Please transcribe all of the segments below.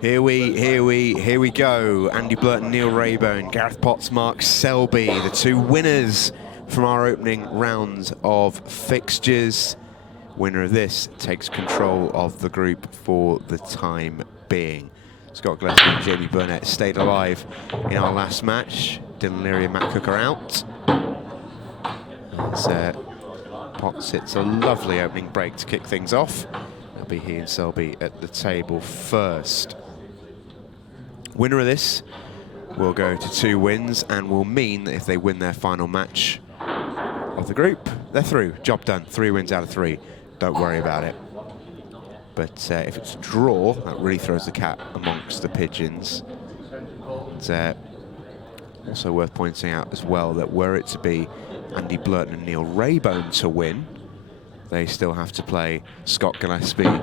Here we go. Andy Burton, Neil Raybone, Gareth Potts, Mark Selby, the two winners from our opening rounds of fixtures. Winner of this takes control of the group for the time being. Scott Gillespie and Jamie Burnett stayed alive in our last match. Dylan Leary and Matt Cook are out. As Potts hits a lovely opening break to kick things off. It'll be he and Selby at the table first. Winner of this will go to 2 wins and will mean that if they win their final match of the group, they're through. Job done. 3 wins out of 3. Don't worry about it. But if it's a draw, that really throws the cat amongst the pigeons. And, also worth pointing out as well that were it to be Andy Burton and Neil Raybone to win, they still have to play Scott Gillespie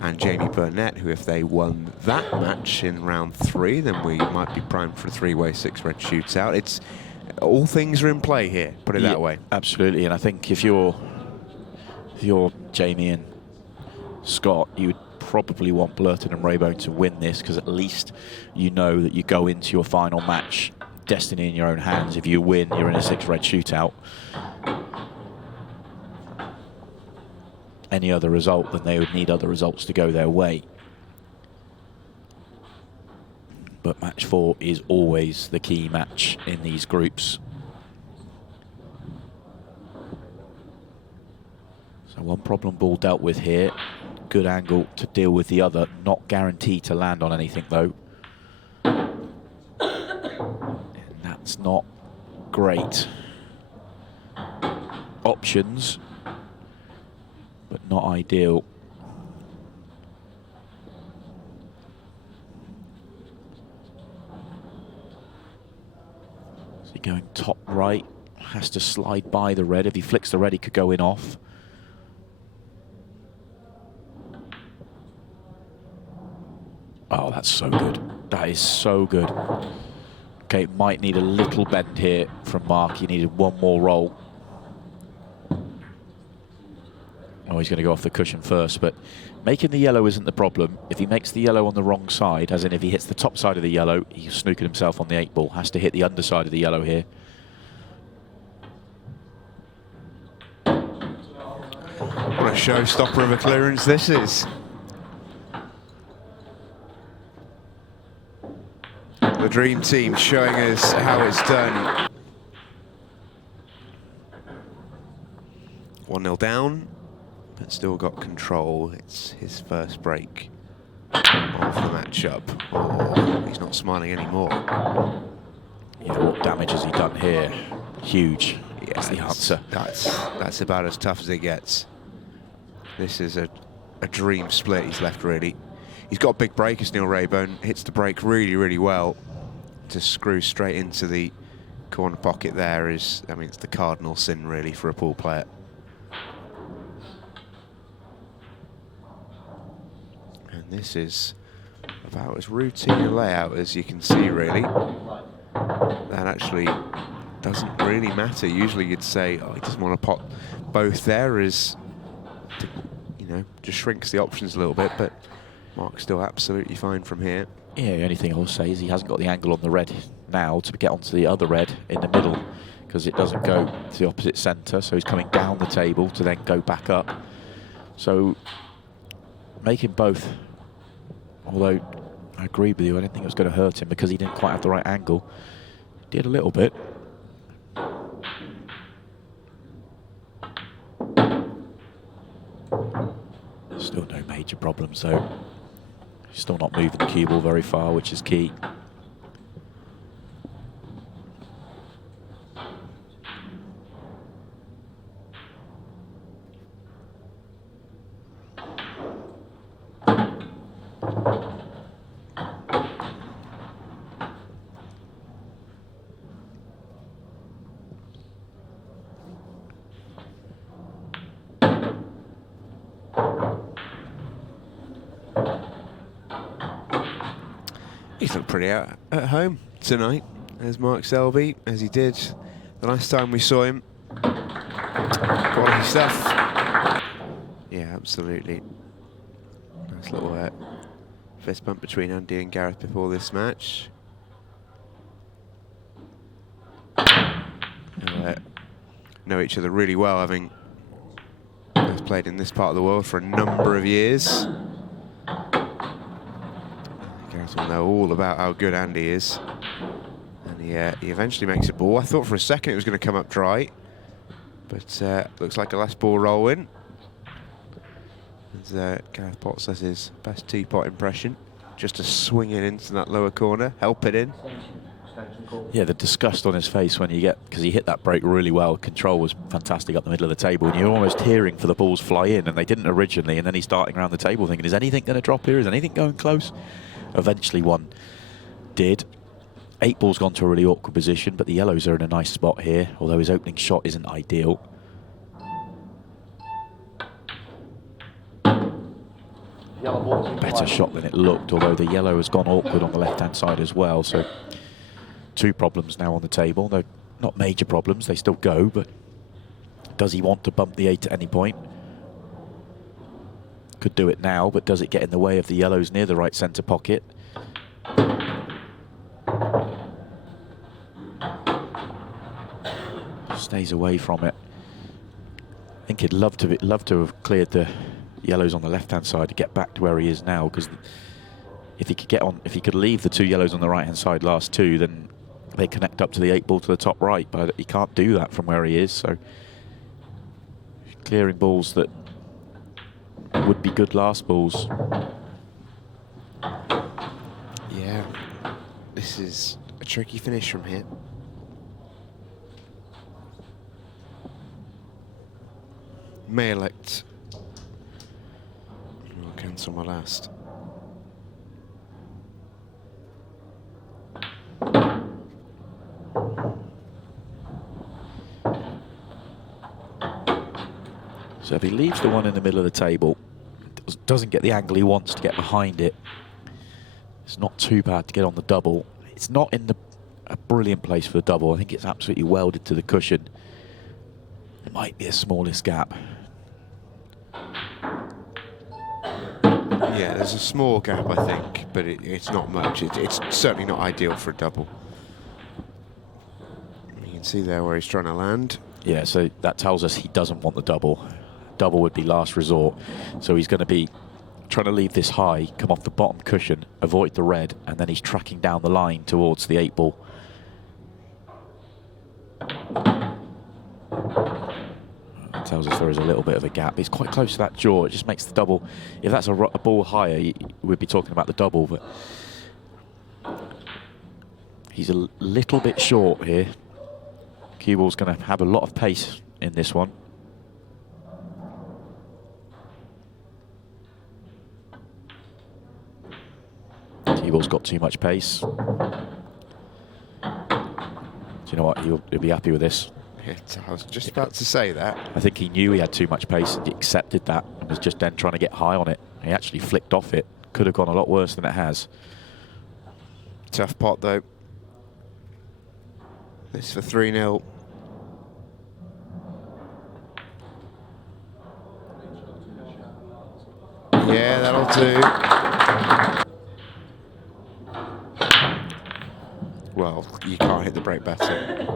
and Jamie Burnett, who if they won that match in round 3, then we might be primed for a 3-way 6-red shootout. It's all things are in play here, put it that way. Absolutely, and I think if you're Jamie and Scott, you would probably want Burton and Raybone to win this, because at least you know that you go into your final match destiny in your own hands. If you win, you're in a 6-red shootout. Any other result, then they would need other results to go their way. But match 4 is always the key match in these groups. So one problem ball dealt with here. Good angle to deal with the other. Not guaranteed to land on anything though. And that's not great. Options, but not ideal. So going top right, has to slide by the red. If he flicks the red, he could go in off. Oh, that's so good. That is so good. Okay, might need a little bend here from Mark. He needed one more roll. Oh, he's going to go off the cushion first, but making the yellow isn't the problem. If he makes the yellow on the wrong side, as in if he hits the top side of the yellow, he's snookered himself on the 8-ball. Has to hit the underside of the yellow here. What a showstopper of a clearance this is. The dream team showing us how it's done. 1-0 down, but still got control. It's his first break of the matchup. Oh, he's not smiling anymore. Yeah, what damage has he done here? Huge. Yeah, that's the answer. That's about as tough as it gets. This is a dream split he's left, really. He's got a big break as Neil Raybone hits the break really, really well. To screw straight into the corner pocket there is, I mean, it's the cardinal sin, really, for a pool player. And this is about as routine a layout as you can see, really. That actually doesn't really matter. Usually you'd say, oh, he doesn't want to pot both there, as, you know, just shrinks the options a little bit, but Mark's still absolutely fine from here. Yeah, the only thing I'll say is he hasn't got the angle on the red now to get onto the other red in the middle, because it doesn't go to the opposite centre, so he's coming down the table to then go back up. So making both, although I agree with you, I didn't think it was going to hurt him because he didn't quite have the right angle. Did a little bit. Still no major problems though. Still not moving the cue ball very far, which is key. He's looked pretty out at home tonight, as Mark Selby, as he did the last time we saw him. Quality stuff. Yeah, absolutely. Nice little fist bump between Andy and Gareth before this match. Know each other really well, having both played in this part of the world for a number of years. Gareth will know all about how good Andy is. And he eventually makes a ball. I thought for a second it was going to come up dry, but looks like a last ball roll in. As Gareth Potts has his best teapot impression, just to swing it into that lower corner, help it in. Yeah, the disgust on his face when you get, because he hit that break really well. Control was fantastic up the middle of the table, and you're almost hearing for the balls fly in, and they didn't originally, and then he's darting around the table thinking, is anything going to drop here? Is anything going close? Eventually one did. 8 ball's gone to a really awkward position, but the yellows are in a nice spot here, although his opening shot isn't ideal. Better shot than it looked, although the yellow has gone awkward on the left-hand side as well, so 2 problems now on the table. They're not major problems, they still go, but does he want to bump the 8 at any point? Could do it now, but does it get in the way of the yellows near the right centre pocket? Stays away from it. I think he'd love to have cleared the yellows on the left-hand side to get back to where he is now, because if he could leave the 2 yellows on the right-hand side last 2, then they connect up to the 8 ball to the top right, but he can't do that from where he is, so clearing balls that would be good last balls. Yeah, this is a tricky finish from here. May elect. I'll cancel my last. So if he leaves the one in the middle of the table, doesn't get the angle he wants to get behind it, it's not too bad to get on the double. It's not in a brilliant place for the double. I think it's absolutely welded to the cushion. It might be the smallest gap. Yeah, there's a small gap, I think, but it's not much. It's certainly not ideal for a double. You can see there where he's trying to land. Yeah, so that tells us he doesn't want the double. Double would be last resort. So he's going to be trying to leave this high, come off the bottom cushion, avoid the red, and then he's tracking down the line towards the 8 ball. That tells us there is a little bit of a gap. He's quite close to that jaw. It just makes the double. If that's a ball higher, we'd be talking about the double, but he's a little bit short here. Cue ball's going to have a lot of pace in this one. Cue ball's got too much pace. Do you know what? He'll be happy with this. I was just about to say that. I think he knew he had too much pace and he accepted that and was just then trying to get high on it. He actually flicked off it. Could have gone a lot worse than it has. Tough pot, though. This for 3-0. Yeah, that'll do. Well, you can't hit the break better.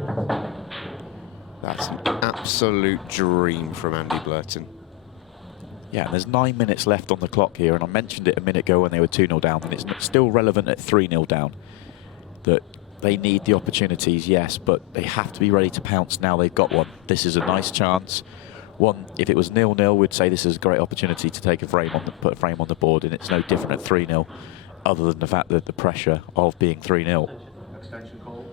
That's an absolute dream from Andy Burton. Yeah, and there's 9 minutes left on the clock here, and I mentioned it a minute ago when they were 2-0 down, and it's still relevant at 3-0 down, that they need the opportunities, yes, but they have to be ready to pounce now they've got one. This is a nice chance. One, if it was 0-0, we'd say this is a great opportunity to take a frame on put a frame on the board, and it's no different at 3-0, other than the fact that the pressure of being 3-0. Extension call.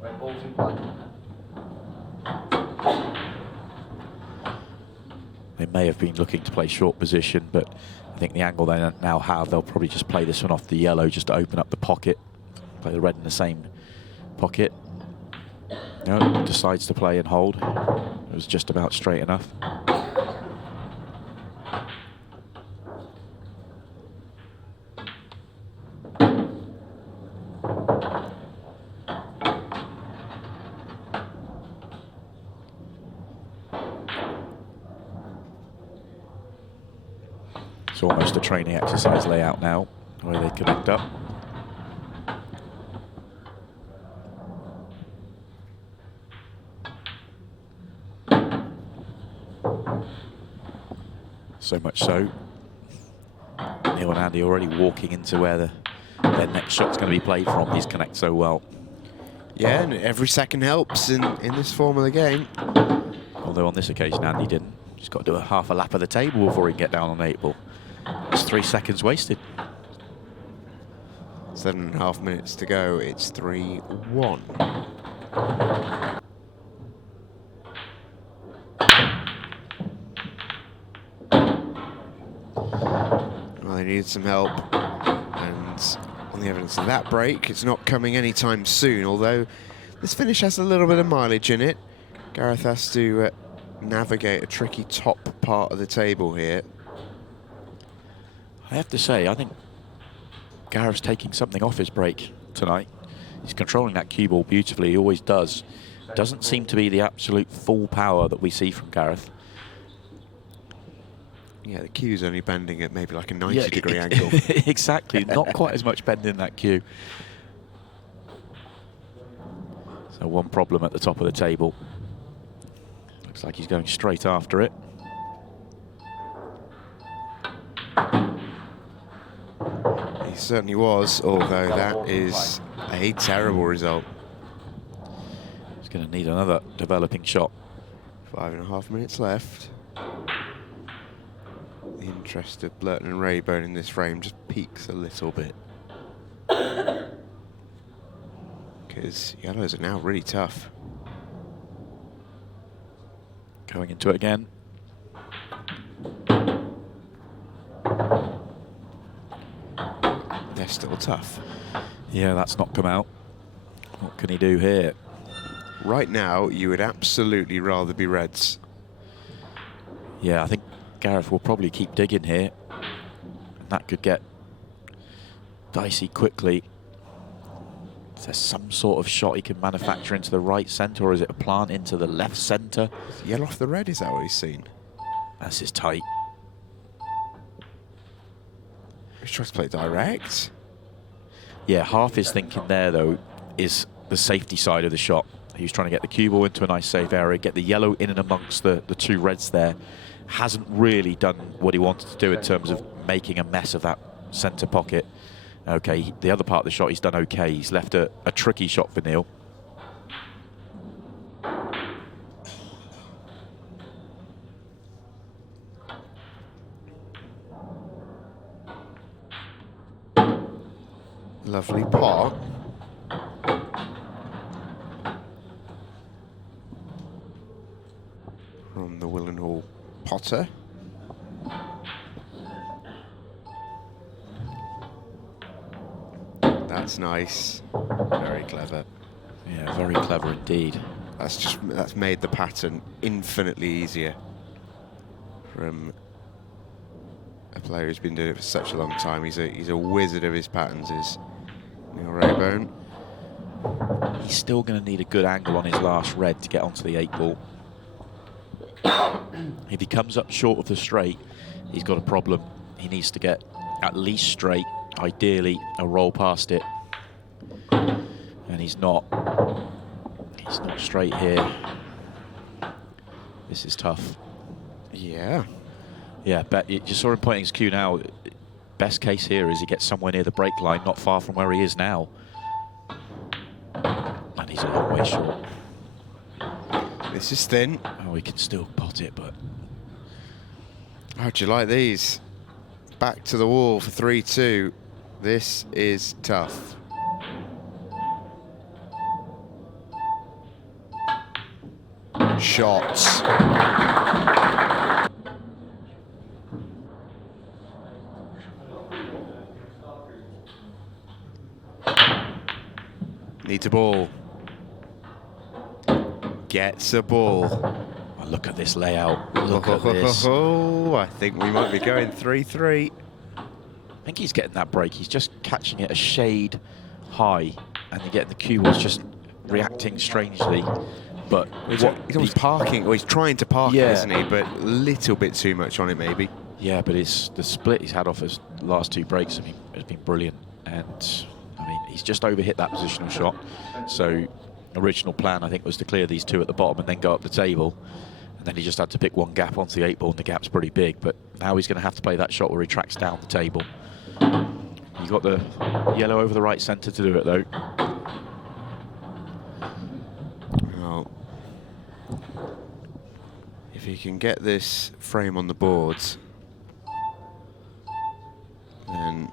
Red ball's in play. They may have been looking to play short position, but I think the angle they now have, they'll probably just play this one off the yellow just to open up the pocket. Play the red in the same pocket. No, decides to play and hold. It was just about straight enough. It's almost a training exercise layout now, the way they connect up. So much so, Neil and Andy already walking into where their next shot's going to be played from. These connect so well. Yeah, and every second helps in this form of the game. Although on this occasion, Andy didn't. He's got to do a half a lap of the table before he can get down on 8 ball. It's 3 seconds wasted. 7.5 minutes to go. It's 3-1. Well, they needed some help, and on the evidence of that break, it's not coming anytime soon, although this finish has a little bit of mileage in it. Gareth has to navigate a tricky top part of the table here. I have to say, I think Gareth's taking something off his break tonight. He's controlling that cue ball beautifully, he always does. Doesn't seem to be the absolute full power that we see from Gareth. Yeah, the cue's only bending at maybe like a 90-degree angle. Exactly, not quite as much bend in that cue. So one problem at the top of the table. Looks like he's going straight after it. He certainly was, although that is a terrible result. He's going to need another developing shot. 5.5 minutes left. The interest of Burton and Raybone in this frame just peaks a little bit. Because yellows are now really tough. Going into it again. They're still tough. Yeah, that's not come out. What can he do here? Right now, you would absolutely rather be reds. Yeah, I think Gareth will probably keep digging here. And that could get dicey quickly. Is there some sort of shot he can manufacture into the right centre, or is it a plant into the left centre? Yellow off the red, is that what he's seen? This is tight. He's trying to play direct. Yeah, half his thinking there, though, is the safety side of the shot. He was trying to get the cue ball into a nice safe area, get the yellow in and amongst the two reds there. Hasn't really done what he wanted to do in terms of making a mess of that centre pocket. Okay, the other part of the shot he's done okay. He's left a tricky shot for Neil. Lovely pot. From the Willenhall Potter. That's nice. Very clever. Yeah, very clever indeed. That's made the pattern infinitely easier from a player who's been doing it for such a long time. He's a wizard of his patterns, is Neil Raybone. He's still going to need a good angle on his last red to get onto the 8 ball. If he comes up short of the straight, he's got a problem. He needs to get at least straight, ideally a roll past it. And he's not straight here. This is tough. Yeah. Yeah, but you saw him pointing his cue now. Best case here is he gets somewhere near the break line, not far from where he is now. And he's a long way short. This is thin. Oh, he can still pot it, but... How'd you like these? Back to the wall for 3-2. This is tough. Shots. Needs a ball. Gets a ball. Oh, look at this layout. Look at this. Oh, I think we might be going 3-3. I think he's getting that break. He's just catching it a shade high, and you're getting the cue was just reacting strangely. But He's almost parking, or he's trying to park it, isn't he? But a little bit too much on it, maybe. Yeah, but it's the split he's had off his last 2 breaks. I mean, has been brilliant, and I mean he's just overhit that positional shot. So original plan I think was to clear these 2 at the bottom and then go up the table, and then he just had to pick one gap onto the 8-ball, and the gap's pretty big. But now he's going to have to play that shot where he tracks down the table. You've got the yellow over the right centre to do it though. Well, if he can get this frame on the boards, then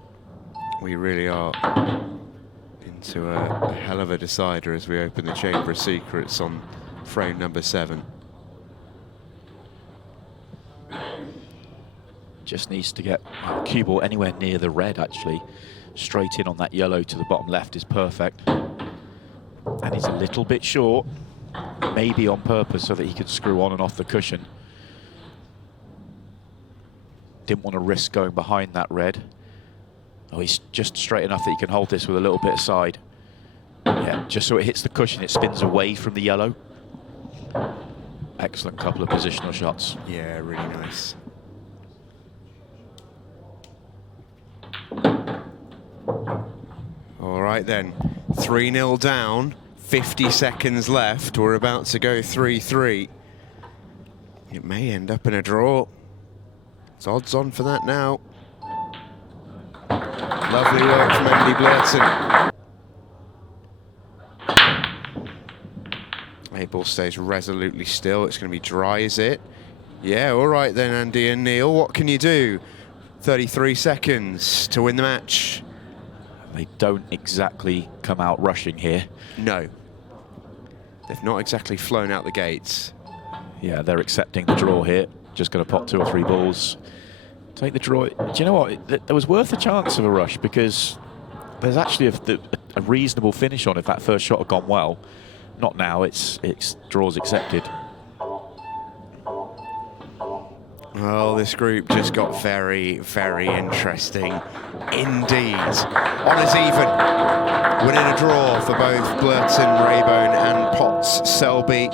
we really are into a hell of a decider as we open the Chamber of Secrets on frame number 7. Just needs to get cue ball anywhere near the red, actually. Straight in on that yellow to the bottom left is perfect. And he's a little bit short, maybe on purpose so that he could screw on and off the cushion. Didn't want to risk going behind that red. Oh, he's just straight enough that he can hold this with a little bit of side. Yeah, just so it hits the cushion, it spins away from the yellow. Excellent couple of positional shots. Yeah, really nice. All right then, 3-0 down, 50 seconds left. We're about to go 3-3. It may end up in a draw. It's odds on for that now. Lovely work from Andy Burton. 8-ball stays resolutely still. It's going to be dry, is it? Yeah, all right then, Andy and Neil. What can you do? 33 seconds to win the match. They don't exactly come out rushing here. No. They've not exactly flown out the gates. Yeah, they're accepting the draw here. Just going to pop 2 or 3 balls. Take the draw. Do you know what? There was worth a chance of a rush because there's actually a reasonable finish on if that first shot had gone well. Not now, it's draws accepted. Well, this group just got very, very interesting indeed. Honours even, winning a draw for both Burton, Raybone and Potts Selby.